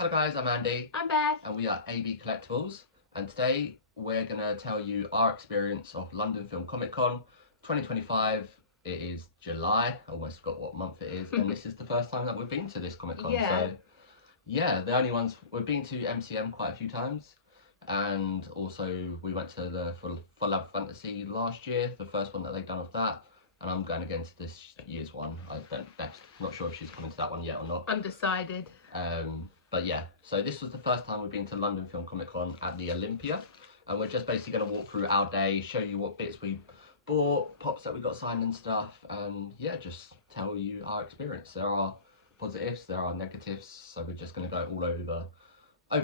Hello guys, I'm Andy I'm Beth. and we are AB Collectibles, and today we're going to tell you our experience of London Film Comic Con 2025. It is July, I almost forgot what month it is, and this is the first time that we've been to this Comic Con. Yeah. So yeah, the only ones, we've been to MCM quite a few times, and also we went to the Full Love Fantasy last year, the first one that they've done of that. And I'm going again to this year's one. Not sure if she's coming to that one yet or not. Undecided. But yeah, so this was the first time we've been to London Film Comic Con at the Olympia, and we're just basically going to walk through our day, show you what bits we bought, pops that we got signed and stuff, and yeah, just tell you our experience. There are positives, there are negatives, so we're just going to go all over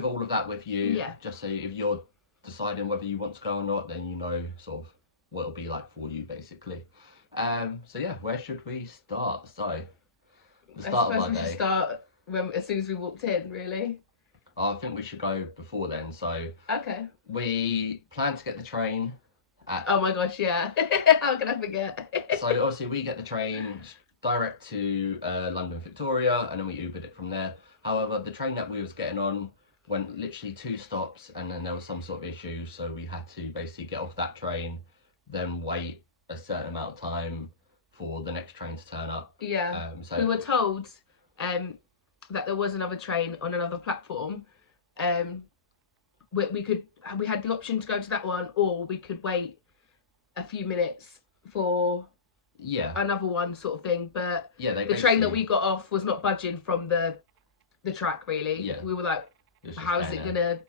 all of that with you. Yeah. Just so if you're deciding whether you want to go or not, then you know sort of what it'll be like for you, basically. So yeah, where should we start? So the start of our day. Start as soon as we walked in, really. I think we should go before then. So Okay. we plan to get the train at... Oh my gosh, yeah. How can I forget? So obviously we get the train direct to London Victoria, and then we Ubered it from there. However, the train that we was getting on went literally 2 stops, and then there was some sort of issue, so we had to basically get off that train, then wait a certain amount of time for the next train to turn up. Yeah. So we were told that there was another train on another platform. We had the option to go to that one, or we could wait a few minutes for another one, sort of thing. But yeah, the train that we got off was not budging from the track, really. Yeah. We were like, how's it gonna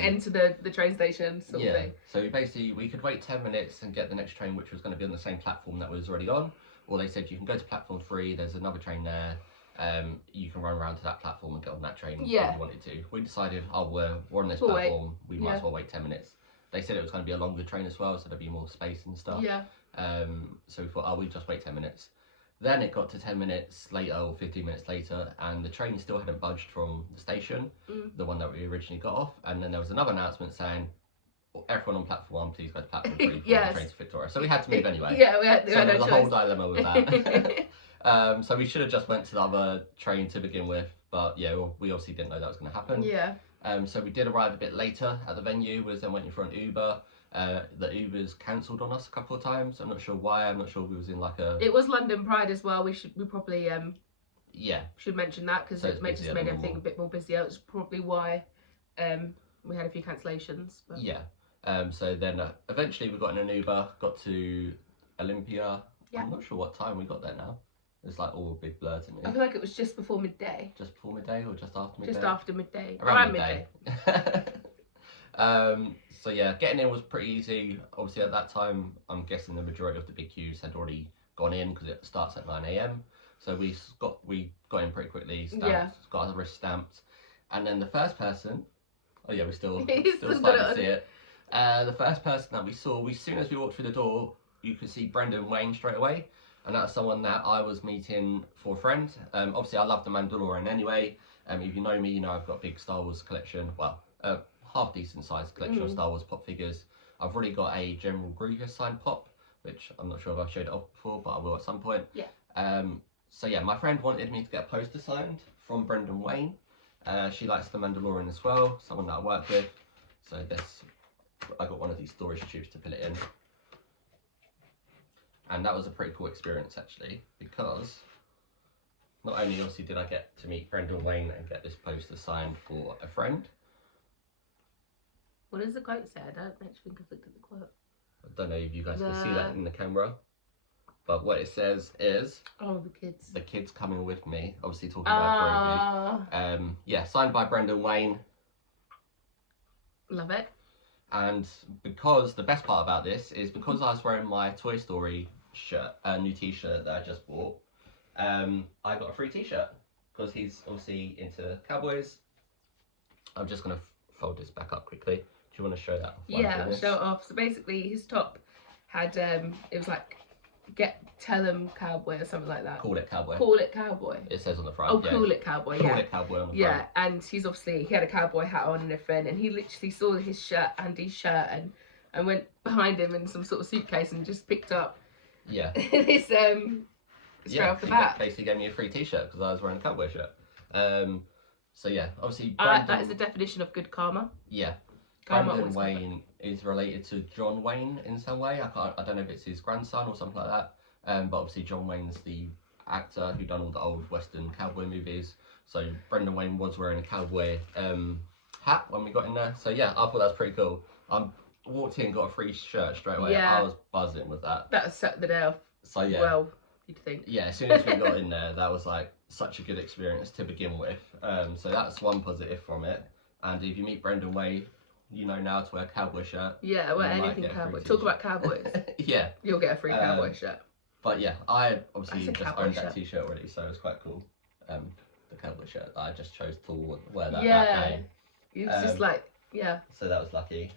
enter the train station, sort of thing. So we could wait 10 minutes and get the next train, which was going to be on the same platform that was already on, or they said you can go to platform 3, there's another train there, you can run around to that platform and get on that train if you wanted to. We decided, we're on this platform, we might as well wait 10 minutes. They said it was going to be a longer train as well, so there'd be more space and stuff. So we thought, we'd just wait 10 minutes. Then it got to 10 minutes later or 15 minutes later, and the train still hadn't budged from the station, the one that we originally got off. And then there was another announcement saying, everyone on platform 1, please go to platform 3 for the train to Victoria. So we had to move anyway. Yeah, we had so there was no a whole dilemma with that. So we should have just went to the other train to begin with, but yeah, we obviously didn't know that was going to happen. Yeah. So we did arrive a bit later at the venue. We was then waiting for an Uber. The Uber's cancelled on us a couple of times. I'm not sure why. I'm not sure we was in like a... It was London Pride as well. We probably yeah, should mention that, because it makes us made everything a bit more busier. It's probably why we had a few cancellations. But... yeah. So then eventually we got in an Uber, got to Olympia. Yeah. I'm not sure what time we got there now. It's like all big blurs in it. I feel like it was just before midday. Just before midday or just after midday? Just after midday. Around midday. So yeah, getting in was pretty easy. Obviously at that time, I'm guessing the majority of the big queues had already gone in, because it starts at 9 AM. So we got in pretty quickly, got our wrist stamped. And then the first person, we still starting to see it. The first person that we saw, as soon as we walked through the door, you could see Brendan Wayne straight away. And that's someone that I was meeting for a friend. Obviously I love the Mandalorian anyway. If you know me, you know I've got a big Star Wars collection. Well, half decent sized collection of Star Wars pop figures. I've already got a General Grievous signed pop, which I'm not sure if I've showed it off before, but I will at some point. Yeah. So yeah, my friend wanted me to get a poster signed from Brendan Wayne. She likes the Mandalorian as well, someone that I work with. So I got one of these storage tubes to put it in. And that was a pretty cool experience actually, because not only obviously did I get to meet Brendan Wayne and get this poster signed for a friend. What does the quote say? I don't actually think I've looked at the quote. I don't know if you guys can see that in the camera, but what it says is... Oh, the kids. The kids coming with me, obviously talking about Grogu. Yeah, signed by Brendan Wayne. Love it. And because, the best part about this is because I was wearing my Toy Story shirt, a new t-shirt that I just bought, I got a free t-shirt, because he's obviously into cowboys. I'm just going to fold this back up quickly. Do you want to show that off? Yeah, I'll show it off. So basically his top had, it was like, tell him cowboy or something like that. Call it cowboy. Call it cowboy. It says on the front. Oh, yeah. Call it cowboy, Call it cowboy on the front. Yeah, and he had a cowboy hat on and everything, and he literally saw his shirt, Andy's shirt, and went behind him in some sort of suitcase and just picked up this straight off the bat. Basically gave me a free t-shirt because I was wearing a cowboy shirt. So yeah, obviously that is the definition of good karma. Yeah. Brendan Wayne is related to John Wayne in some way. I don't know if it's his grandson or something like that. But obviously John Wayne's the actor who done all the old Western cowboy movies. So Brendan Wayne was wearing a cowboy hat when we got in there. So yeah, I thought that was pretty cool. Walked in and got a free shirt straight away. Yeah. I was buzzing with that. That set the day off. So yeah. Well, you'd think. Yeah, as soon as we got in there, that was like such a good experience to begin with. So that's one positive from it. And if you meet Brendan Wayne, you know now to wear a cowboy shirt. Yeah, wear anything cowboy. Talk about cowboys. Yeah. You'll get a free cowboy shirt. But yeah, I obviously just owned that t-shirt already, so it was quite cool. The cowboy shirt, I just chose to wear that day. It was just like, yeah. So that was lucky.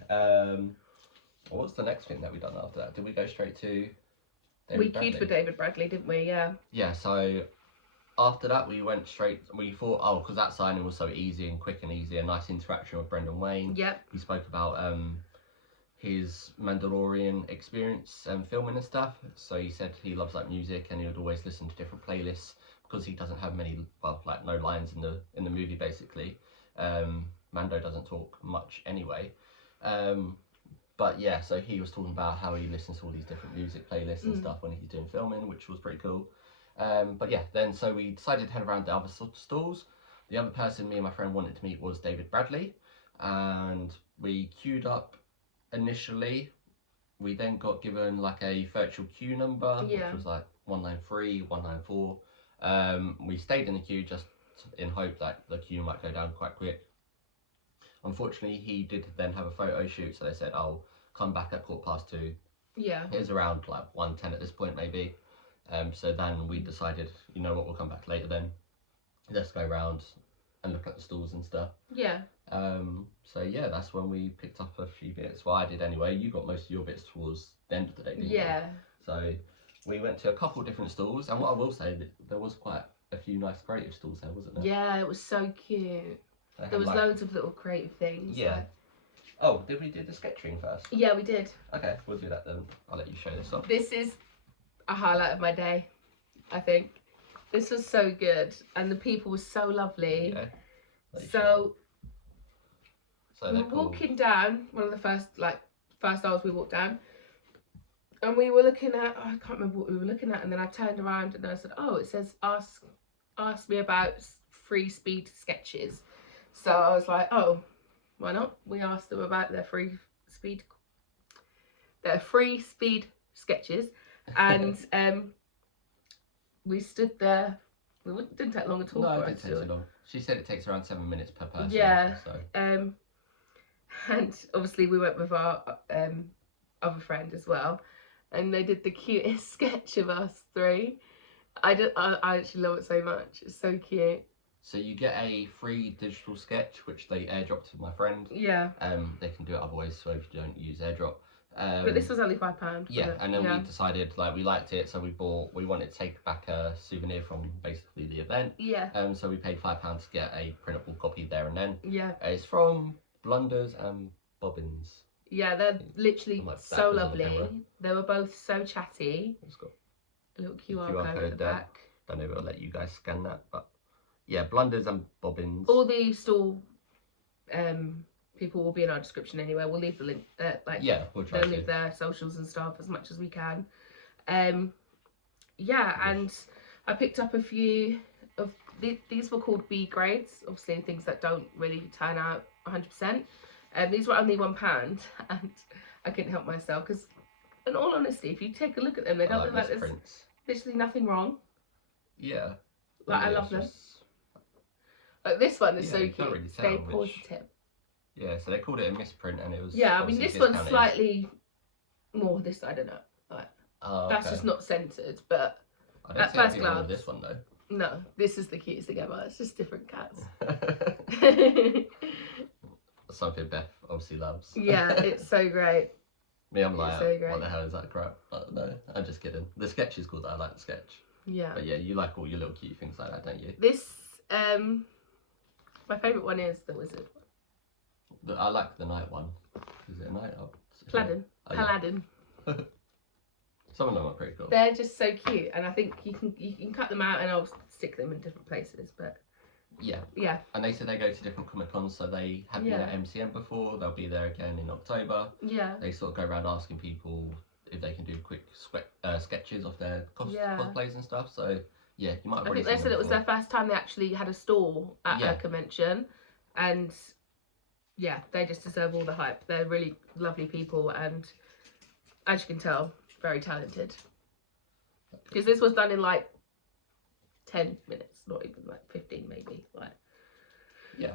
What was the next thing that we done after that? Did we go straight to David Bradley? Queued for David Bradley, didn't we? Yeah. Yeah, so after that we went straight, we thought, oh, because that signing was so easy and quick and easy, a nice interaction with Brendan Wayne. Yep. He spoke about his Mandalorian experience and filming and stuff. So he said he loves like music and he would always listen to different playlists because he doesn't have many, well, like no lines in the movie basically. Mando doesn't talk much anyway. But yeah, so he was talking about how he listens to all these different music playlists and stuff when he's doing filming, which was pretty cool. But yeah, then so we decided to head around the other stalls. The other person me and my friend wanted to meet was David Bradley, and we queued up initially. We then got given like a virtual queue number, which was like 193, 194. We stayed in the queue just in hope that the queue might go down quite quick. Unfortunately, he did then have a photo shoot, so they said, "I'll come back at 2:15." Yeah. It was around like 1:10 at this point, maybe. So then we decided, you know what, we'll come back later then. Let's go around and look at the stalls and stuff. Yeah. So yeah, that's when we picked up a few bits. Well, I did anyway. You got most of your bits towards the end of the day, didn't you? So we went to a couple of different stalls, and what I will say, that there was quite a few nice creative stalls there, wasn't there? Yeah, it was so cute. There was loads of little creative things. Yeah. Like... Oh, did we do the sketching first? Yeah, we did. Okay, we'll do that then. I'll let you show this off. This is a highlight of my day, I think. This was so good, and the people were so lovely. Yeah. So we were walking down one of the first aisles we walked down, and we were looking at, I can't remember what we were looking at, and then I turned around and I said, oh, it says ask me about free speed sketches. So I was like, oh, why not? We asked them about their free speed sketches, and we stood there. It didn't take long at all. No, it didn't take too long. She said it takes around 7 minutes per person. Yeah. So. And obviously we went with our other friend as well, and they did the cutest sketch of us three. I actually love it so much. It's so cute. So you get a free digital sketch, which they airdrop to my friend. Yeah. They can do it other ways, so if you don't use airdrop. But this was only £5. Yeah, and then we decided, like, we liked it, so we wanted to take back a souvenir from basically the event. Yeah. So we paid £5 to get a printable copy there and then. Yeah. It's from Blunders and Bobbins. Yeah, they're literally so lovely. They were both so chatty. It's got a little QR code at the back. Don't know if I'll let you guys scan that, but yeah, Blunders and Bobbins. All the stall people will be in our description anyway. We'll leave the link. We'll try to leave their socials and stuff as much as we can. And I picked up a few of these were called B grades. Obviously, things that don't really turn out 100%. These were only £1, and I couldn't help myself because, in all honesty, if you take a look at them, they don't look like there's literally nothing wrong. Yeah. I love them. Like this one is so cute. Really stay positive. Yeah, so they called it a misprint, and it was. Yeah, I mean this one's slightly more this side, I don't know. Like that's just not centered, but at first glance. This one though. No, this is the cutest thing ever. It's just different cats. Something Beth obviously loves. Yeah, it's so great. Me, I'm like, what the hell is that crap? But no, I'm just kidding. The sketch is cool. I like the sketch. Yeah. But yeah, you like all your little cute things like that, don't you? This, my favourite one is the wizard one. I like the night one. Is it a night? Paladin. Paladin. Yeah. Some of them are pretty cool. They're just so cute, and I think you can cut them out, and I'll stick them in different places. But Yeah. And they said they go to different Comic Cons, so they have been at MCM before. They'll be there again in October. Yeah. They sort of go around asking people if they can do quick sketches of their cosplays and stuff. So yeah, you might have. I think they said it was their first time they actually had a stall at a convention, and yeah, they just deserve all the hype. They're really lovely people, and as you can tell, very talented. Because this was done in like 10 minutes, not even like 15 maybe. Like yeah.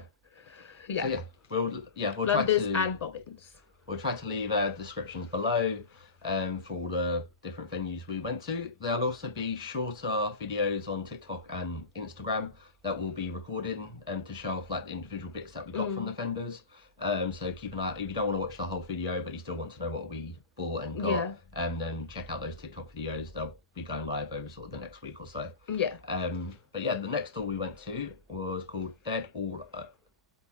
So we'll Blunders try to and bobbins. We'll try to leave descriptions below for all the different venues we went to. There'll also be shorter videos on TikTok and Instagram that will be recorded to show off like the individual bits that we got from the vendors. So keep an eye out if you don't want to watch the whole video, but you still want to know what we bought and got. Then check out those TikTok videos. They'll be going live over sort of the next week or so. Yeah. But yeah, the next store we went to was called Dead All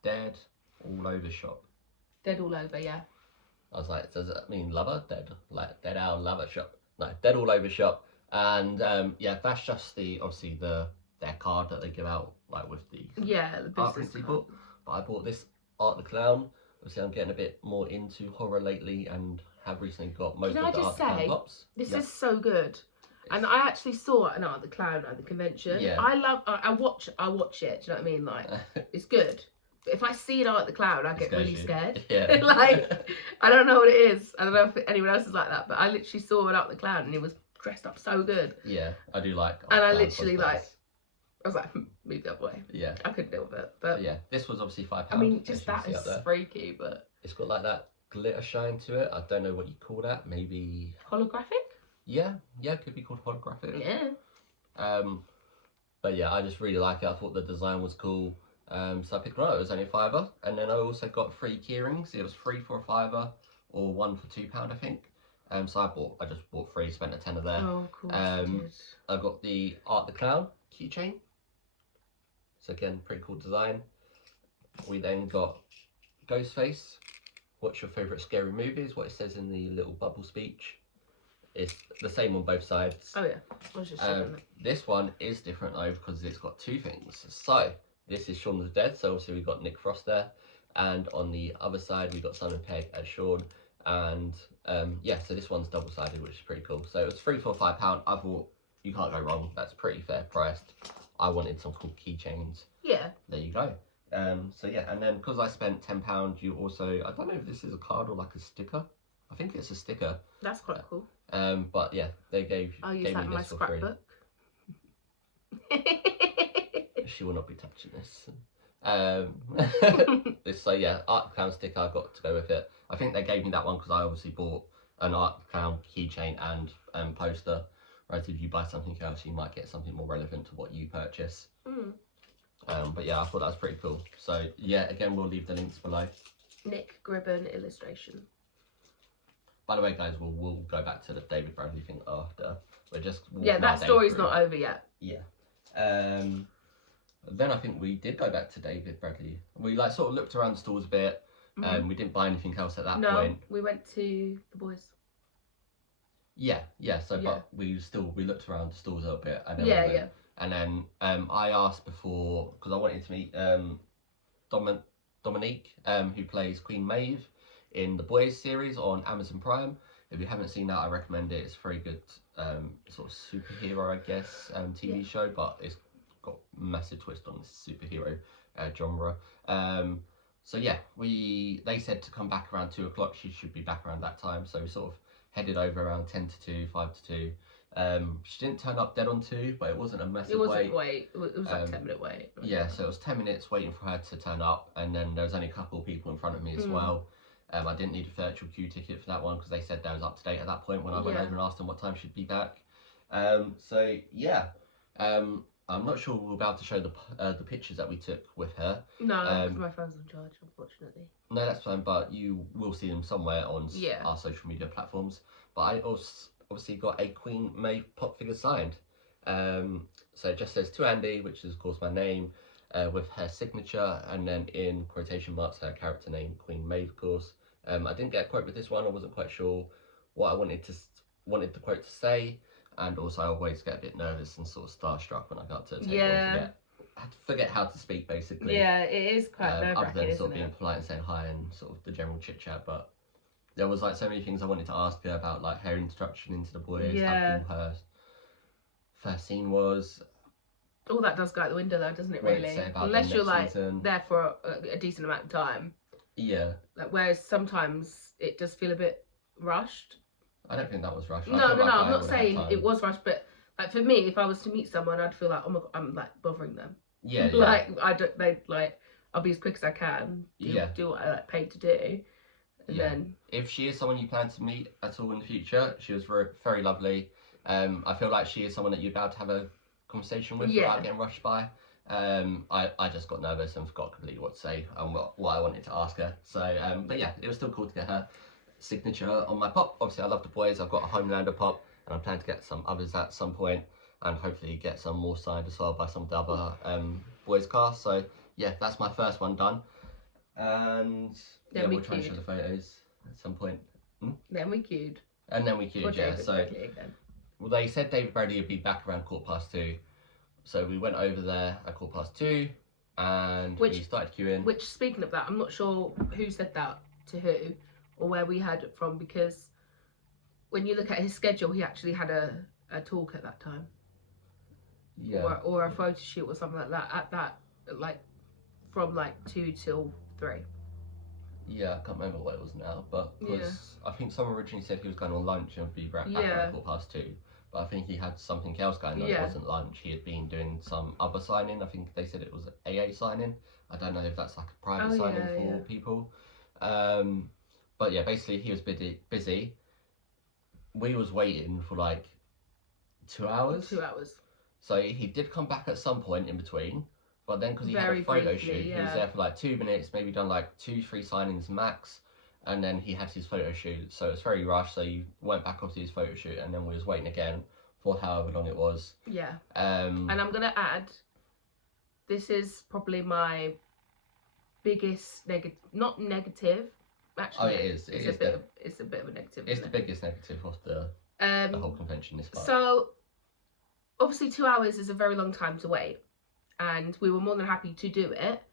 Over Shop. Dead All Over, yeah. I was like, does that mean lover? Dead, like Dead Owl Lover Shop? No, Dead All Over Shop. And yeah, that's just obviously their card that they give out like with the art prints people. But I bought this Art the Clown. Obviously, I'm getting a bit more into horror lately and have recently got most of the Art the Clown pops. This is so good. And I actually saw an Art the Clown at the convention. Yeah. I watch it. Do you know what I mean? Like, it's good. But if I see an Art the Clown, I get really scared. Yeah. Like, I don't know what it is. I don't know if anyone else is like that. But I literally saw an Art the Clown and he was dressed up so good. Yeah, I do like. And I literally I was like, move the other way. Yeah. I couldn't deal with it. But yeah, this was obviously £5. I mean, just that is freaky, but it's got like that glitter shine to it. I don't know what you call that. Maybe holographic. Yeah, it could be called holographic. Yeah. But yeah, I just really like it. I thought the design was cool. So I picked one up. It was only a £5, and then I also got 3 key rings. It was 3 for a £5 or 1 for £2, I think. So I just bought 3, spent a tenner there. Oh, cool. I got the Art the Clown keychain. So again, pretty cool design. We then got Ghostface. What's your favourite scary movies? What it says in the little bubble speech. It's the same on both sides. Oh yeah, I was just this one is different though because it's got 2 things. So this is Shaun of the Dead, so obviously we've got Nick Frost there, and on the other side we've got Simon Pegg as Shaun, and yeah, so this one's double-sided, which is pretty cool. So it was 3 for £5. I thought you can't go wrong. That's pretty fair priced. I wanted some cool keychains. Yeah. There you go. So yeah, and then because I spent £10, you also, I don't know if this is a card or like a sticker. I think it's a sticker. That's quite cool. But yeah, they gave me this for free. She will not be touching this. So yeah, Art Clown sticker, I got to go with it. I think they gave me that one because I obviously bought an Art Clown keychain and poster. Whereas if you buy something else, you might get something more relevant to what you purchase. But yeah, I thought that was pretty cool. So yeah, again, we'll leave the links below. Nick Gribben illustration. By the way, guys, we'll go back to the David Bradley thing after. That story's not over yet. Yeah. Then I think we did go back to David Bradley. We like sort of looked around the stores a bit. We didn't buy anything else at that point. No, we went to the boys. Yeah. So, but we looked around the stores a little bit, and then and then I asked before because I wanted to meet Dominique, who plays Queen Maeve in the Boys series on Amazon Prime. If you haven't seen that, I recommend it. It's a very good sort of superhero, I guess, TV show, but it's got a massive twist on the superhero genre. So yeah, they said to come back around 2 o'clock. She should be back around that time. So we sort of headed over around 10 to 2, 5 to 2. She didn't turn up dead on 2, but it wasn't a massive wait. It was like 10-minute wait. Yeah, so it was 10 minutes waiting for her to turn up, and then there was only a couple of people in front of me as well. I didn't need a virtual queue ticket for that one because they said that was up to date at that point when I went over and asked them what time she'd be back. So yeah, I'm not sure we'll be able to show the pictures that we took with her. No, because my phone's on charge, unfortunately. No, that's fine, but you will see them somewhere on our social media platforms. But I also obviously got a Queen Maeve pop figure signed. So it just says to Andy, which is of course my name, with her signature, and then in quotation marks her character name, Queen Maeve, of course. I didn't get a quote with this one. I wasn't quite sure what I wanted the quote to say, and also I always get a bit nervous and sort of starstruck when I got to the table. forget how to speak basically. Yeah, it is quite nerve-wracking, other than sort of being polite and saying hi and sort of the general chit chat, but there was like so many things I wanted to ask her about, like her introduction into the boys, how cool her first scene was. All that does go out the window though, doesn't it, really? Unless you're like there for a decent amount of time. Yeah. Like, whereas sometimes it does feel a bit rushed. I don't think that was rushed. No, I'm not saying it was rushed, but like for me, if I was to meet someone, I'd feel like, oh my God, I'm like bothering them. Yeah. Like I'll be as quick as I can. Do what I like paid to do. And then if she is someone you plan to meet at all in the future, she was very, very lovely. I feel like she is someone that you'd be able to have a conversation with without getting rushed by. I just got nervous and forgot completely what to say and what I wanted to ask her. So, but yeah, it was still cool to get her signature on my pop. Obviously, I love the boys. I've got a Homelander pop, and I'm planning to get some others at some point, and hopefully get some more signed as well by some of the other boys cast. So yeah, that's my first one done, and we'll try and show the photos at some point. Then we queued. And then we queued, yeah. So well, they said David Bradley would be back around 2:15. So we went over there at 2:15, and we started queuing. Which, speaking of that, I'm not sure who said that to who, or where we heard it from, because when you look at his schedule, he actually had a talk at that time. Yeah. Or a photo shoot or something like that, at that, like, from like 2 till 3. Yeah, I can't remember what it was now, but I think someone originally said he was going on lunch and would be back around 2:15. But I think he had something else going on. It wasn't lunch. He had been doing some other signing. I think they said it was an AA signing. I don't know if that's like a private signing for people. But yeah, basically he was busy. We was waiting for like 2 hours. 2 hours. So he did come back at some point in between. But then because he had a photo shoot, he was there for like 2 minutes, maybe done like 2-3 signings max. And then he had his photo shoot, so it was very rushed. So he went back off to his photo shoot, and then we was waiting again for however long it was. Yeah. And I'm gonna add, this is probably my biggest negative, not negative, actually. Oh, it is. It's a bit of a negative. It's the biggest negative of the whole convention this far. So, obviously, 2 hours is a very long time to wait, and we were more than happy to do it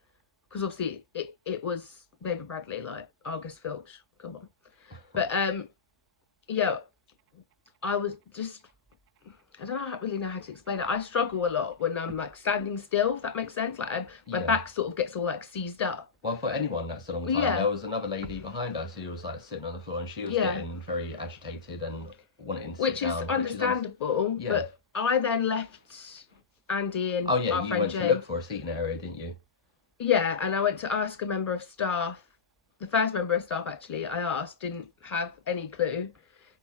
because obviously it was David Bradley, like Argus Filch, come on. But yeah, I was just, I don't really know how to explain it. I struggle a lot when I'm like standing still, if that makes sense. Like my back sort of gets all like seized up. Well, for anyone that's a long time, there was another lady behind us who was like sitting on the floor, and she was getting very agitated and wanting to which sit down. Which is understandable, but I then left Andy and our friend Jay. Oh yeah, you went to look for a seating area, didn't you? Yeah, and I went to ask a member of staff. The first member of staff, actually, I asked, didn't have any clue.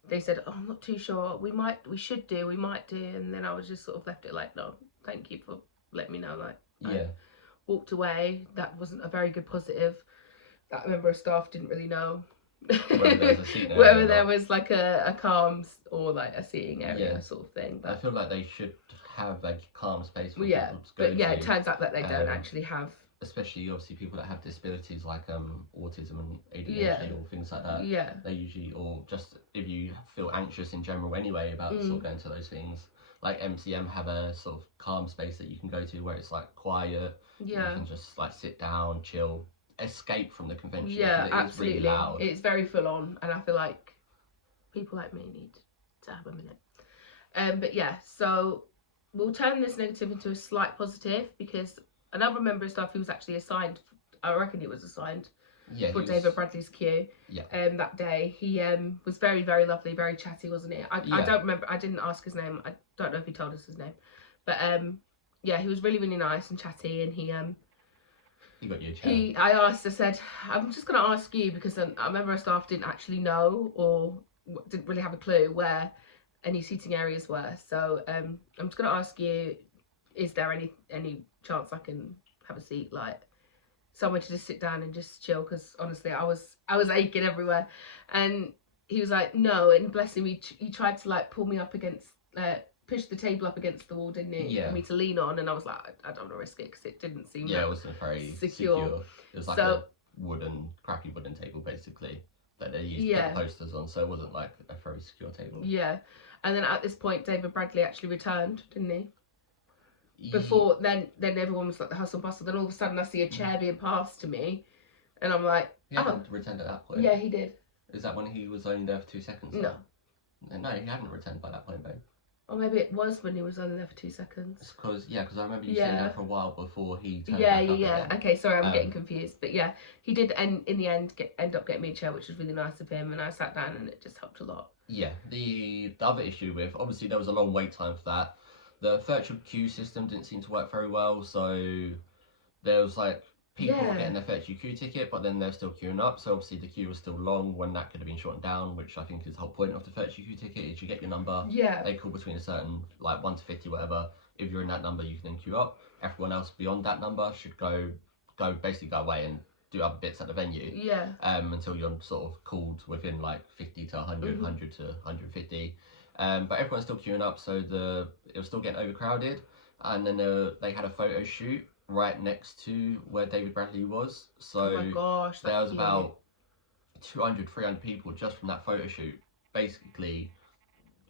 They said, oh, I'm not too sure. We might do. And then I was just sort of left it like, no, thank you for letting me know. Like, I walked away. That wasn't a very good positive. That member of staff didn't really know whether there was like a calm or like a seating area sort of thing. But I feel like they should have like a calm space for people to go to. It turns out that they don't actually have. Especially obviously people that have disabilities like autism and ADHD or things like that. Yeah. They usually, or just if you feel anxious in general anyway about sort of going to those things, like MCM have a sort of calm space that you can go to where it's like quiet. Yeah. You can just like sit down, chill, escape from the convention. Yeah, absolutely. Is really loud. It's very full on, and I feel like people like me need to have a minute. But yeah, so we'll turn this negative into a slight positive because another member of staff who was actually assigned, I reckon he was assigned for David Bradley's queue. Yeah. That day, he was very, very lovely, very chatty, wasn't he? I don't remember. I didn't ask his name. I don't know if he told us his name, but yeah, he was really, really nice and chatty, and he got you a chair. I asked. I said, I'm just going to ask you because a member of staff didn't actually know or didn't really have a clue where any seating areas were. So I'm just going to ask you, is there any chance I can have a seat, like somewhere to just sit down and just chill? Because honestly, I was aching everywhere. And he was like, no. And bless him, he tried to like pull me up against, push the table up against the wall, didn't he? For me to lean on. And I was like, I don't want to risk it because it didn't seem it wasn't very secure. It was like a crappy wooden table basically that they used to put posters on. So it wasn't like a very secure table. Yeah. And then at this point, David Bradley actually returned, didn't he? before then everyone was like the hustle bustle. Then all of a sudden I see a chair being passed to me, and I'm like, he hadn't returned at that point. Yeah, he did. Is that when he was only there for 2 seconds? No. No, he hadn't returned by that point, babe. Or maybe it was when he was only there for 2 seconds. Because I remember you staying there for a while before he turned back up again. Okay, sorry, I'm getting confused. But yeah, he did in the end end up getting me a chair, which was really nice of him, and I sat down and it just helped a lot. Yeah, the other issue with, obviously there was a long wait time for that. The virtual queue system didn't seem to work very well, so there was like people were getting their virtual queue ticket, but then they're still queuing up, so obviously the queue was still long when that could have been shortened down, which I think is the whole point of the virtual queue ticket, is you get your number, they call between a certain, like 1 to 50, whatever. If you're in that number, you can then queue up. Everyone else beyond that number should go away and do other bits at the venue. Until you're sort of called within like 50 to 100, 100 to 150. But everyone's still queuing up, so it was still getting overcrowded. And then they had a photo shoot right next to where David Bradley was. So oh my gosh, there was about 200, 300 people just from that photo shoot, basically.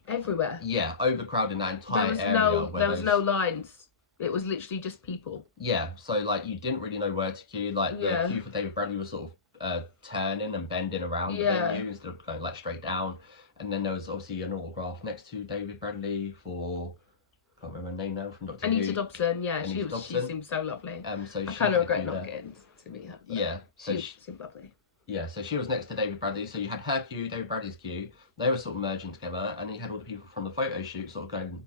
Everywhere. Yeah, overcrowding that entire area. There was no lines. It was literally just people. Yeah, so like you didn't really know where to queue. Like the queue for David Bradley was sort of turning and bending around the venue instead of going like straight down. And then there was obviously an autograph next to David Bradley for, I can't remember her name now, from Doctor Who. Anita Dobson, she seemed so lovely. So I kind of regret not getting to meet her. Yeah, so she seemed lovely. Yeah, so she was next to David Bradley. So you had her queue, David Bradley's queue. They were sort of merging together, and then you had all the people from the photo shoot sort of going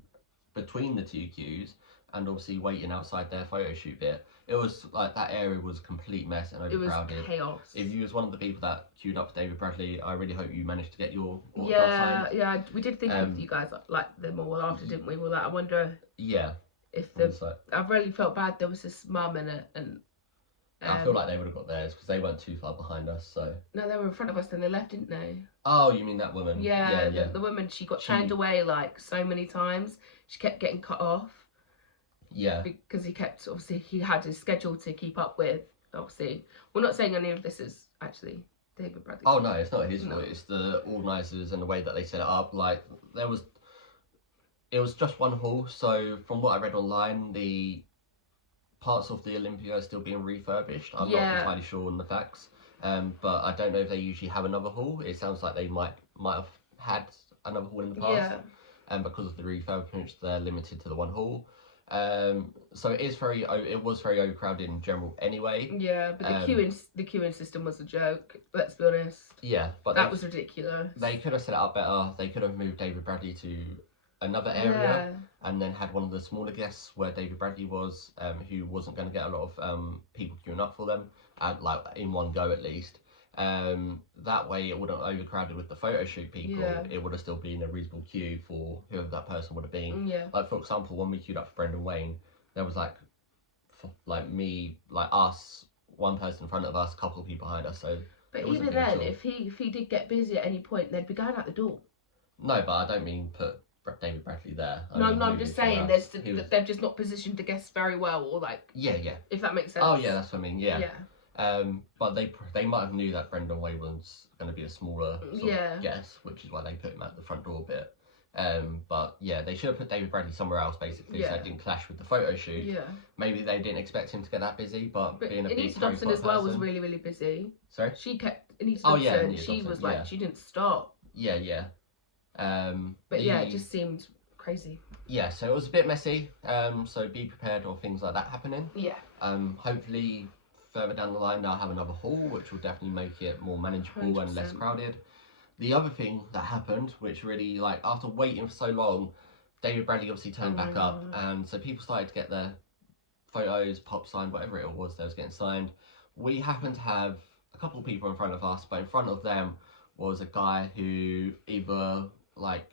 between the two queues and obviously waiting outside their photo shoot bit. It was like that area was a complete mess and overcrowded. It was chaos. If you was one of the people that queued up for David Bradley, I really hope you managed to get your autograph signed. Yeah, we did think of you guys like them all after, didn't we? Well, like, I wonder. If I really felt bad. There was this mum and I feel like they would have got theirs because they weren't too far behind us. So no, they were in front of us. Then they left, didn't they? Oh, you mean that woman? Yeah. The woman, she got turned away like so many times. She kept getting cut off. Yeah. Because he had his schedule to keep up with. Obviously, we're not saying any of this is actually David Bradley's fault. Oh no, it's not his fault. It's the organisers and the way that they set it up. Like it was just one hall. So from what I read online, the parts of the Olympia are still being refurbished. I'm not entirely sure on the facts, but I don't know if they usually have another hall. It sounds like they might have had another hall in the past, and because of the refurbishments, they're limited to the one hall. So it was very overcrowded in general anyway. Yeah, but the queuing system was a joke. Let's be honest. Yeah, but that was ridiculous. They could have set it up better. They could have moved David Bradley to another area and then had one of the smaller guests where David Bradley was, who wasn't going to get a lot of people queuing up for them, like in one go at least. That way it wouldn't have overcrowded with the photo shoot people. It would have still been a reasonable queue for whoever that person would have been. Like for example, when we queued up for Brendan Wayne, there was like us, one person in front of us, a couple of people behind us. So but even then, if he did get busy at any point, they'd be going out the door. No, but I don't mean put David Bradley there. I'm just saying they've just not positioned the guests very well, or like if that makes sense. Oh yeah, that's what I mean. Yeah. But they might have knew that Brendan Wayne was going to be a smaller sort of guest, which is why they put him at the front door bit. But yeah, they should have put David Bradley somewhere else basically, so it didn't clash with the photo shoot. Maybe they didn't expect him to get that busy, but being a big Anita Dobson as well was really, really busy. Sorry? She kept Anita Dobson. She was like she didn't stop. Yeah. But it just seemed crazy. Yeah, so it was a bit messy. So be prepared of things like that happening. Yeah. Hopefully further down the line they'll have another hall, which will definitely make it more manageable 100%. And less crowded. The other thing that happened, which really, like, after waiting for so long, David Bradley obviously turned back up, and so people started to get their photos, pop signed, whatever it was that was getting signed. We happened to have a couple of people in front of us, but in front of them was a guy who either like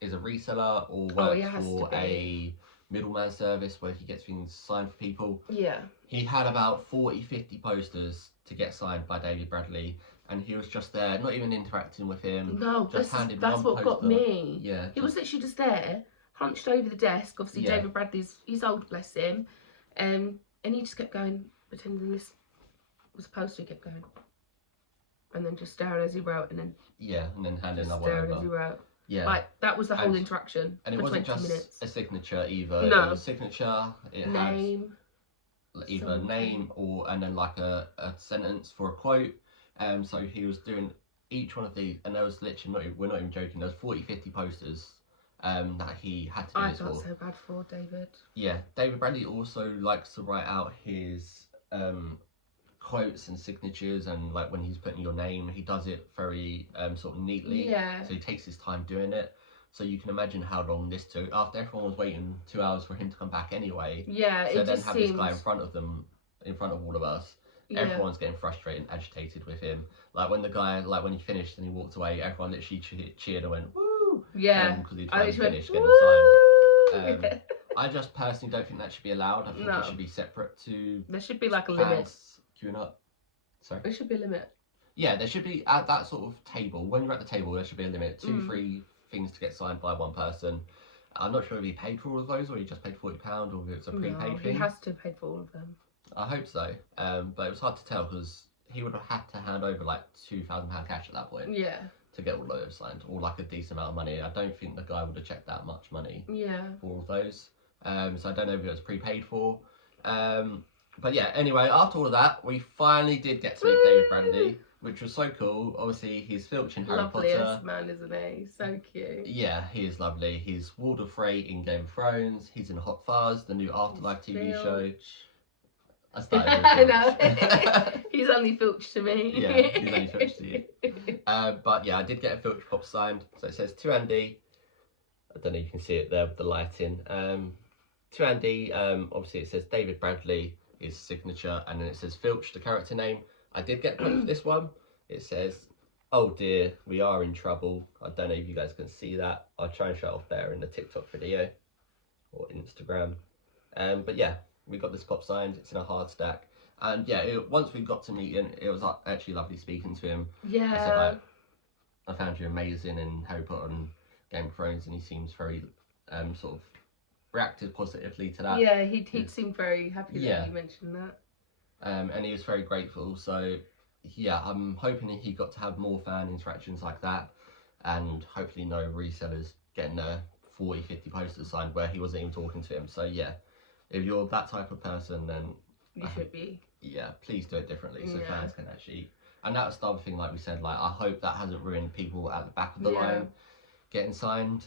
is a reseller or works for a middleman service where he gets things signed for people. He had about 40-50 posters to get signed by David Bradley, and he was just there, not even interacting with him. No, that's what got me. He was literally just there, hunched over the desk. Obviously David he's old, bless him, and he just kept going, pretending this was a poster. He kept going and then just staring as he wrote, and then and then handing another one over. As he wrote. Yeah. Like, that was the whole interaction. And it wasn't just a signature either. No. It was signature, it name. had either name and then like a sentence for a quote. So he was doing each one of these, and there was literally, we're not even joking, there was 40, 50 posters that he had to do this for. I felt so bad for David. Yeah, David Bradley also likes to write out his quotes and signatures, and like when he's putting your name, he does it very sort of neatly. Yeah. So he takes his time doing it. So you can imagine how long this took. After everyone was waiting 2 hours for him to come back anyway. Yeah, so then have this guy in front of them, in front of all of us. Yeah. Everyone's getting frustrated and agitated with him. Like when the guy, like when he finished and he walked away, everyone literally cheered and went woo. Yeah. Because he'd finished getting signed. I just personally don't think that should be allowed. I think it should be separate to. There should be like a limit. Queuing up. Sorry. There should be a limit. Yeah, there should be at that sort of table. When you're at the table, there should be a limit. 2, 3 things to get signed by one person. I'm not sure if he paid for all of those, or he just paid £40, or if it's a prepaid thing. He has to pay for all of them. I hope so. But it was hard to tell because he would have had to hand over like £2,000 cash at that point. Yeah. To get all those signed, or like a decent amount of money. I don't think the guy would have checked that much money. Yeah. For all of those. So I don't know if it was prepaid for. But yeah, anyway, after all of that, we finally did get to meet David Bradley, which was so cool. Obviously, he's Filch in Harry Potter. Loveliest man, isn't he? So cute. Yeah, he is lovely. He's Walder Frey in Game of Thrones. He's in Hot Fuzz, the new Afterlife TV show. I started I know. He's only Filch to me. Yeah, he's only Filch to you. But yeah, I did get a Filch pop signed. So it says to Andy. I don't know if you can see it there with the lighting. To Andy, obviously it says David Bradley, his signature, and then it says Filch, the character name. I did get this one. It says, "Oh dear, we are in trouble." I don't know if you guys can see that. I'll try and show it off there in the TikTok video or Instagram. But yeah, we got this pop signed. It's in a hard stack. And yeah, once we got to meet him, it was actually lovely speaking to him. Yeah. I said, like, I found you amazing in Harry Potter and Game of Thrones, and he seems very sort of reacted positively to that. Yeah, he'd seemed very happy that you mentioned that. And he was very grateful. So yeah, I'm hoping that he got to have more fan interactions like that, and hopefully no resellers getting 40, 50 posters signed where he wasn't even talking to him. So yeah, if you're that type of person, then you should be. Yeah, please do it differently so fans can actually. And that's the other thing, like we said, like I hope that hasn't ruined people at the back of the line getting signed.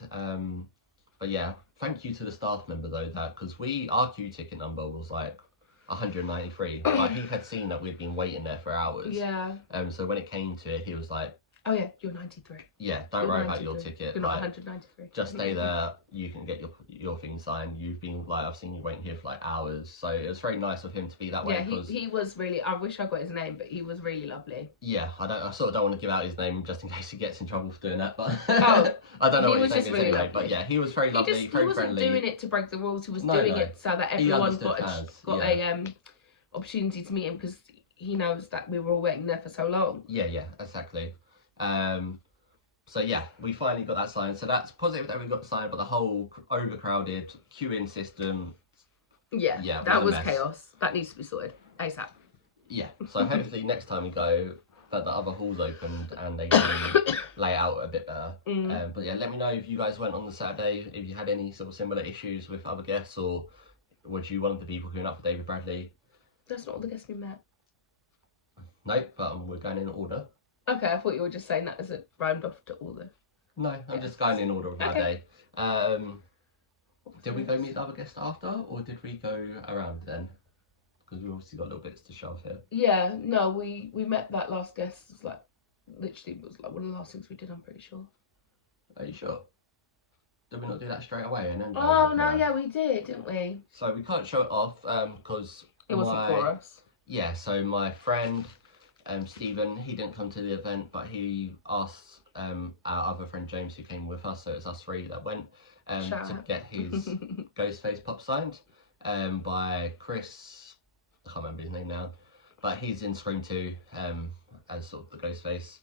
But yeah, thank you to the staff member though, that because our queue ticket number was like 193. Like he had seen that we'd been waiting there for hours. Yeah. So when it came to it, he was like, "Oh yeah, you're 93. Yeah, don't worry about your ticket. You're not 193. Just stay there. You can get your thing signed. You've been like, I've seen you waiting here for like hours. So it was very nice of him to be that way. Yeah, he was really. I wish I got his name, but he was really lovely. Yeah, I sort of don't want to give out his name just in case he gets in trouble for doing that. But oh, I don't know what his name is really anyway. Lovely. But yeah, he was very lovely, very wasn't friendly. Doing it to break the rules. He was doing it so that everyone got a opportunity to meet him because he knows that we were all waiting there for so long. Yeah, exactly. So yeah, we finally got that signed. So that's positive that we got signed, but the whole overcrowded queuing system. Yeah, that was chaos. That needs to be sorted ASAP. Yeah, so hopefully next time we go, that the other hall's opened and they can lay it out a bit better. But yeah, let me know if you guys went on the Saturday, if you had any sort of similar issues with other guests, or was you one of the people queuing up for David Bradley? That's not all the guests we met. Nope, but we're going in order. Okay, I thought you were just saying that as a round off to all the... No, I'm just going in order of our day. Did we go meet the other guest after, or did we go around then? Because we've obviously got little bits to show off here. Yeah, no, we met that last guest. It was like, literally, it was like one of the last things we did, I'm pretty sure. Are you sure? Did we not do that straight away? And then oh, no, yeah, we did, didn't we? So we can't show it off because... It wasn't for us. Yeah, so my friend... Stephen, he didn't come to the event, but he asked our other friend James, who came with us, so it's us three that went to get his Ghostface pop signed by Chris. I can't remember his name now, but he's in Scream 2 as sort of the Ghostface.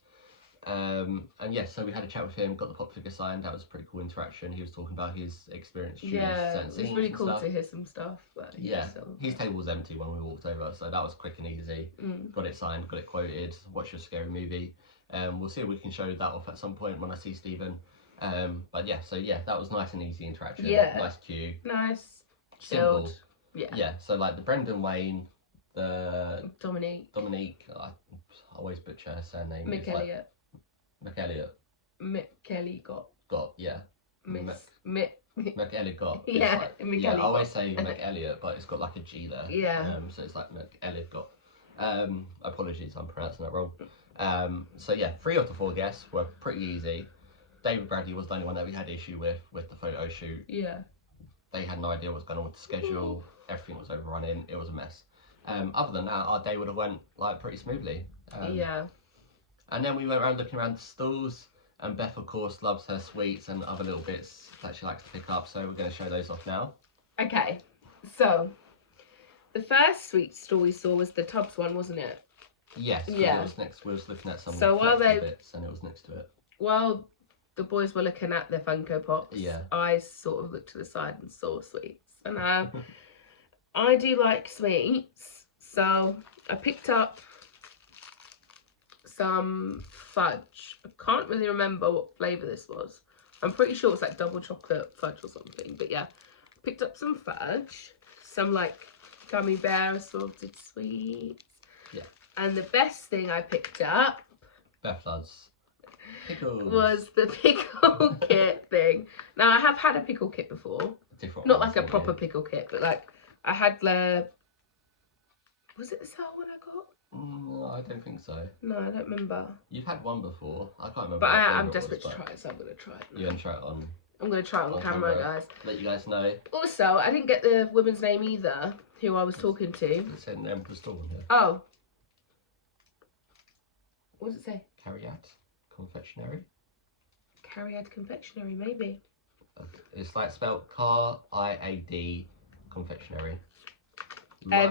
And yeah, so we had a chat with him, got the pop figure signed. That was a pretty cool interaction. He was talking about his experience. Yeah, it was really cool to hear some stuff. Yeah, his table was empty when we walked over, so that was quick and easy. Got it signed, got it quoted, watched a scary movie. We'll see if we can show that off at some point when I see Stephen. But yeah, so yeah, that was nice and easy interaction. Yeah. Nice queue. Nice. Simple. Chilled. Yeah. Yeah. So like the Brendan Wayne, the Dominique. I always butcher her surname. McElliott. McElliott. Got yeah. McElliott got. Yeah. Like, yeah. I always say McElliott, but it's got like a G there. Yeah. So it's like McElliott got. Apologies, I'm pronouncing that wrong. So yeah, 3 of the 4 guests were pretty easy. David Bradley was the only one that we had issue with the photo shoot. Yeah. They had no idea what was going on with the schedule. Everything was overrunning. It was a mess. Other than that, our day would have went like pretty smoothly. Yeah. And then we went around looking around the stalls, and Beth, of course, loves her sweets and other little bits that she likes to pick up. So we're going to show those off now. Okay. So the first sweet stall we saw was the Tubbs one, wasn't it? Yes. Yeah. It was next. We was looking at some so while bits, and it was next to it. Well, the boys were looking at their Funko Pops. Yeah. I sort of looked to the side and saw sweets. And I do like sweets. So I picked up some fudge. I can't really remember what flavour this was. I'm pretty sure it's like double chocolate fudge or something. But yeah, picked up some fudge. Some like gummy bear assorted sweets. Yeah. And the best thing I picked up... Beth loves pickles. Was the pickle kit thing. Now I have had a pickle kit before. Different Not like a proper pickle kit, but like I had the... Was it the sour one I got? No, I don't think so. No, I don't remember. You've had one before. I can't remember. But I'm desperate to try it, so I'm going to try it now. You're going to try it on... I'm going to try it on camera, guys. Let you guys know. Also, I didn't get the woman's name either, who I was talking to. It's in the Emperor's Store here. Oh. What does it say? Cariad Confectionery. Cariad Confectionery, maybe. It's like spelled K-I-A-D Confectionery.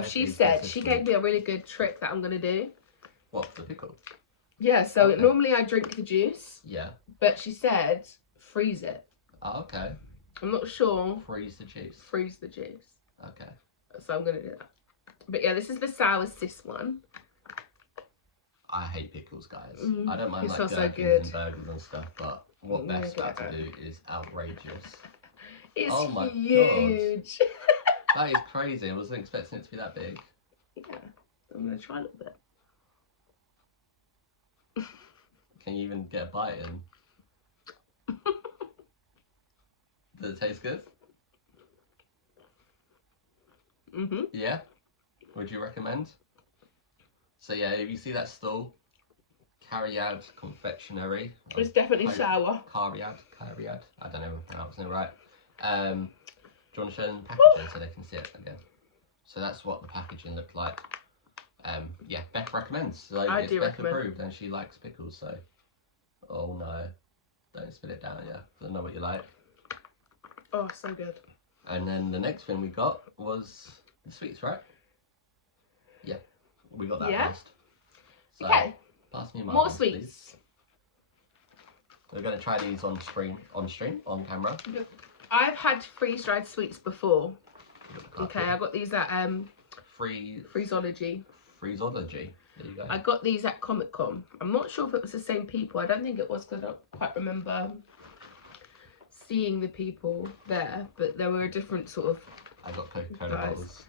She said she gave me a really good trick that I'm going to do. What, the pickle? Yeah, so normally I drink the juice. Yeah. But she said freeze it. Oh, okay. I'm not sure. Freeze the juice. Freeze the juice. Okay. So I'm going to do that. But yeah, this is the sour sis one. I hate pickles, guys. Mm, I don't mind like gherkins and burgers and stuff, but what Beth's about to do is outrageous. It's oh my huge. God. That is crazy. I wasn't expecting it to be that big. Yeah. I'm going to try a little bit. Can you even get a bite in? Does it taste good? Mm-hmm. Yeah? Would you recommend? So yeah, if you see that stall, Cariad Confectionery. It's definitely sour. Cariad. I don't know if I'm pronouncing it right. Do you want to show them the packaging so they can see it again? So that's what the packaging looked like. Yeah, Beth recommends. So I it's do Beth recommend. approved, and she likes pickles. So, oh no, don't spit it down. Yeah, I know what you like. Oh, so good. And then the next thing we got was the sweets, right? Yeah, we got that first. So, okay. Pass me my more ones, sweets. Please. We're going to try these on on camera. I've had freeze-dried sweets before. Okay, I got these at Freezology. Freezology. There you go. I got these at Comic Con. I'm not sure if it was the same people. I don't think it was because I don't quite remember seeing the people there. But there were a different sort of... I got Coca-Cola bottles.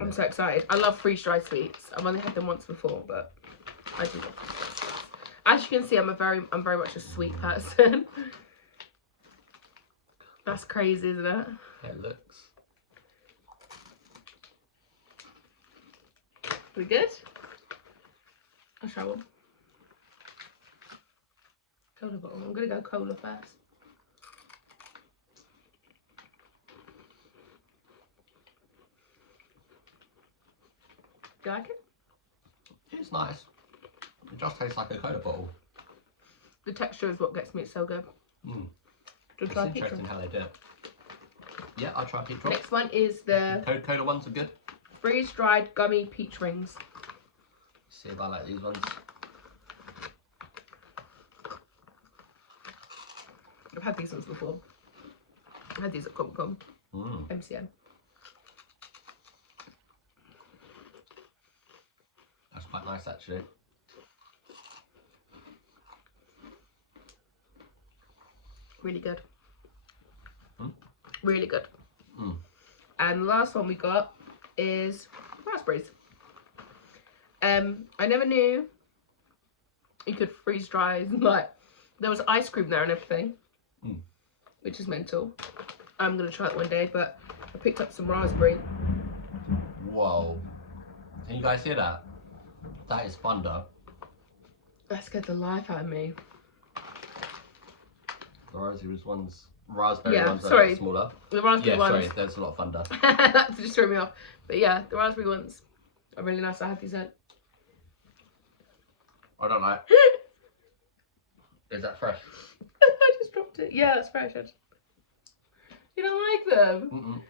I'm so excited. I love freeze-dried sweets. I've only had them once before, but I do love freeze-dried sweets. As you can see, I'm very much a sweet person. That's crazy, isn't it? Yeah, it looks. We good? I'll try one. Cola bottle. I'm gonna go cola first. Do you like it? It's nice. It just tastes like a cola bottle. The texture is what gets me. It's so good. Mm. Do you It's try interesting peach how they do it. Yeah, I'll try peach drop. Next one is the Coca-Cola ones are good. freeze-dried gummy peach rings. See if I like these ones. I've had these ones before. I had these at Comic Con. MCM. That's quite nice actually. Really good. Really good. Mm. And the last one we got is raspberries. I never knew you could freeze dry, like, there was ice cream there and everything, which is mental. I'm going to try it one day, but I picked up some raspberry. Whoa. Can you guys hear that? That is thunder. That scared the life out of me. The raspberry ones are a bit smaller. The raspberry ones. Sorry, there's a lot of thunder. That just threw me off. But yeah, the raspberry ones are really nice. I had these at. I don't like. Is that fresh? I just dropped it. Yeah, that's fresh. You don't like them? Mm-mm.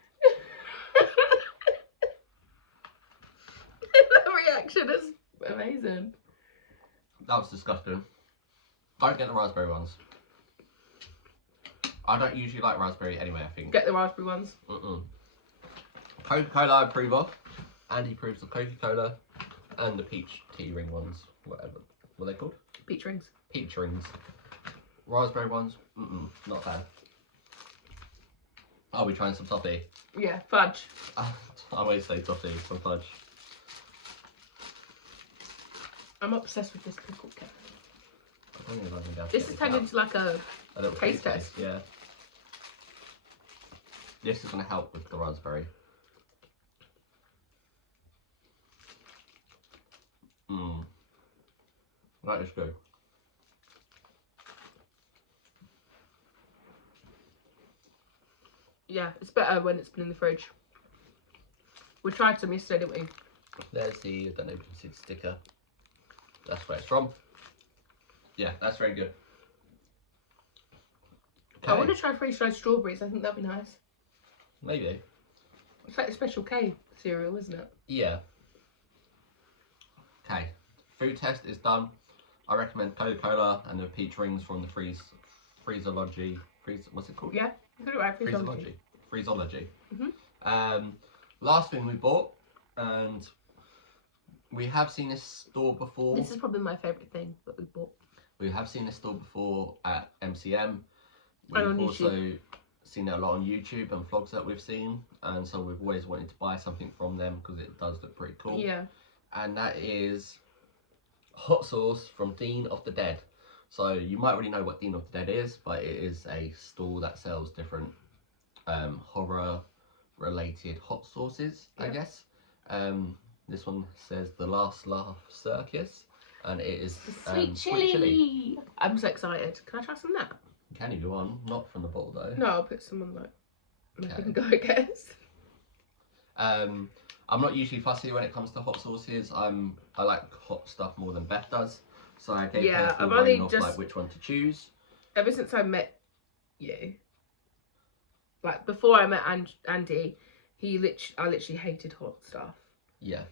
The reaction is amazing. That was disgusting. Don't get the raspberry ones. I don't usually like raspberry anyway, I think. Get the raspberry ones. Coca-Cola I approve of. Andy approves of Coca-Cola and the peach tea ring ones. Whatever. What are they called? Peach rings. Peach rings. Raspberry ones? Not a fan. Are we trying some toffee? Yeah, fudge. I always say toffee, some fudge. I'm obsessed with this pickled cat. I don't even know if this is turned into like a little taste test. Yeah. This is going to help with the raspberry. That is good. Yeah, it's better when it's been in the fridge. We tried some yesterday, didn't we? There's the, I don't know if you can see the sticker. That's where it's from. Yeah, that's very good. Okay. I want to try freeze-dried strawberries. I think that'd be nice. Maybe. It's like the Special K cereal, isn't it? Yeah. Okay. Food test is done. I recommend Coca-Cola and the peach rings from the Freezology. What's it called? Yeah, you got it right. Freezology. Last thing we bought, and we have seen this store before. This is probably my favourite thing that we bought. We have seen this store before at MCM. We've also seen it a lot on YouTube and vlogs that we've seen, and so we've always wanted to buy something from them because it does look pretty cool. Yeah. And that is hot sauce from Dean of the Dead. So you might already know what Dean of the Dead is, but it is a store that sells different horror related hot sauces, I guess. This one says The Last Laugh Circus, and it is sweet chili. I'm so excited. Can I try some of that? Can you go on? Not from the bottle though. No, I'll put some on my finger, I guess. I'm not usually fussy when it comes to hot sauces. I like hot stuff more than Beth does. So I gave her a full range of like which one to choose. Ever since I met you, like before I met Andy, I literally hated hot stuff. Yeah.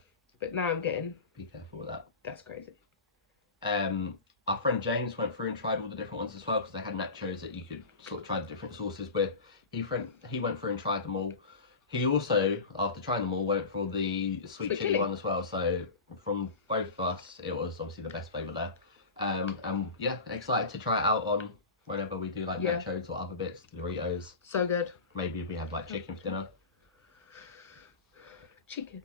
But now I'm getting. Be careful with that. That's crazy. Our friend James went through and tried all the different ones as well because they had nachos that you could sort of try the different sauces with. He went through and tried them all. He also, after trying them all, went for the sweet chili one as well. So from both of us, it was obviously the best flavour there. And yeah, excited to try it out on whenever we do like nachos or other bits, Doritos. So good. Maybe if we have like chicken for dinner. Chicken?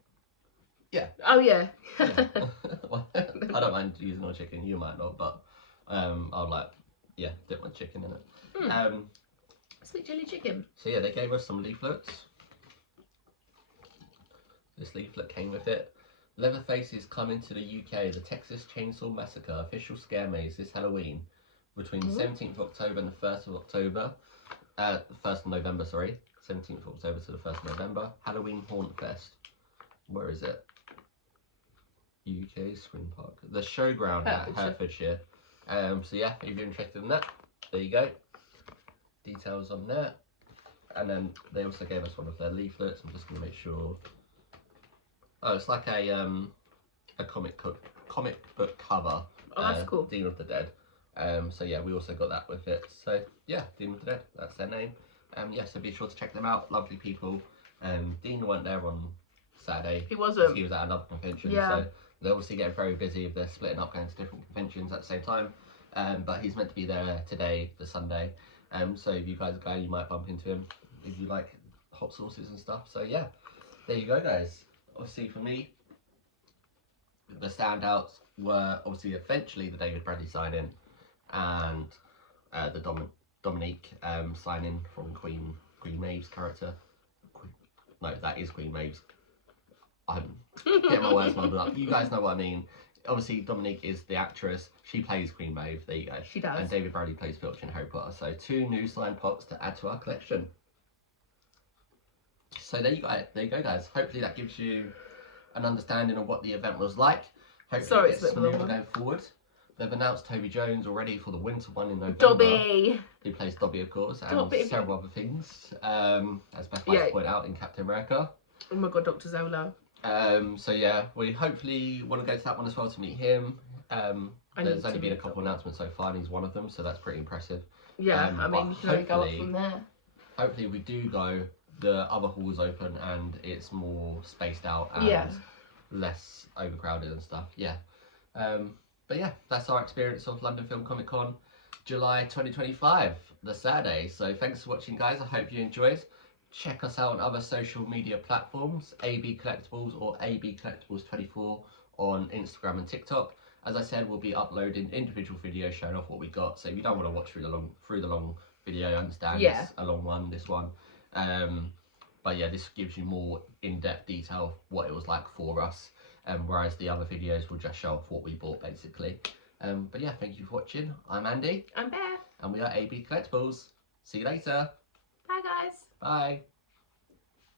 Yeah. Oh yeah. Well, I don't mind using all chicken, you might not, but I'll like, dip my chicken in it. Sweet chili chicken. So yeah, they gave us some leaflets. This leaflet came with it. Leatherface is coming to the UK. The Texas Chainsaw Massacre official scare maze this Halloween between the 17th of October and the 1st of October. 1st of November, sorry. 17th of October to the 1st of November. Halloween Haunt Fest. Where is it? UK Swing Park. The Showground at Hertfordshire. So yeah, if you're interested in that, there you go. Details on there. And then they also gave us one of their leaflets. I'm just going to make sure. Oh, it's like a comic book cover. Oh, that's cool. Dean of the Dead. So yeah, we also got that with it. So yeah, Dean of the Dead. That's their name. Yeah, so be sure to check them out. Lovely people. Dean weren't there on Saturday. He wasn't. He was at another convention. Yeah. So they obviously get very busy if they're splitting up going to different conventions at the same time. But he's meant to be there today, the Sunday. So if you guys are going, you might bump into him if you like hot sauces and stuff. So yeah, there you go, guys. Obviously for me, the standouts were obviously eventually the David Bradley signing and the Dominique signing from Queen Maeve's character. No, that is Queen Maeve's. I'm getting my words muddled up. You guys know what I mean. Obviously, Dominique is the actress. She plays Queen Maeve. There you go. She does. And David Bradley plays Filch in Harry Potter. So 2 new signed pots to add to our collection. So there you go, guys. Hopefully that gives you an understanding of what the event was like. Hopefully it gets smoother going forward. They've announced Toby Jones already for the winter one in November. Dobby! Who plays Dobby, of course, and Dobby. several other things, as Beth likes to point out in Captain America. Oh my god, Dr. Zola. So yeah, we hopefully want to go to that one as well to meet him. There's only been a couple announcements so far, and he's one of them, so that's pretty impressive. Yeah, I mean, you can only go up from there. Hopefully we do go, the other hall's open and it's more spaced out and less overcrowded and stuff. Yeah. But yeah, that's our experience of London Film Comic Con, July 2025, the Saturday. So thanks for watching, guys. I hope you enjoyed. Check us out on other social media platforms, AB Collectibles or AB Collectibles 24 on Instagram and TikTok. As I said, we'll be uploading individual videos showing off what we got. So if you don't want to watch through the long video, I understand it's a long one, this one. But yeah, this gives you more in-depth detail of what it was like for us. Whereas the other videos will just show off what we bought, basically. But yeah, thank you for watching. I'm Andy. I'm Beth. And we are AB Collectibles. See you later. Bye, guys. Bye.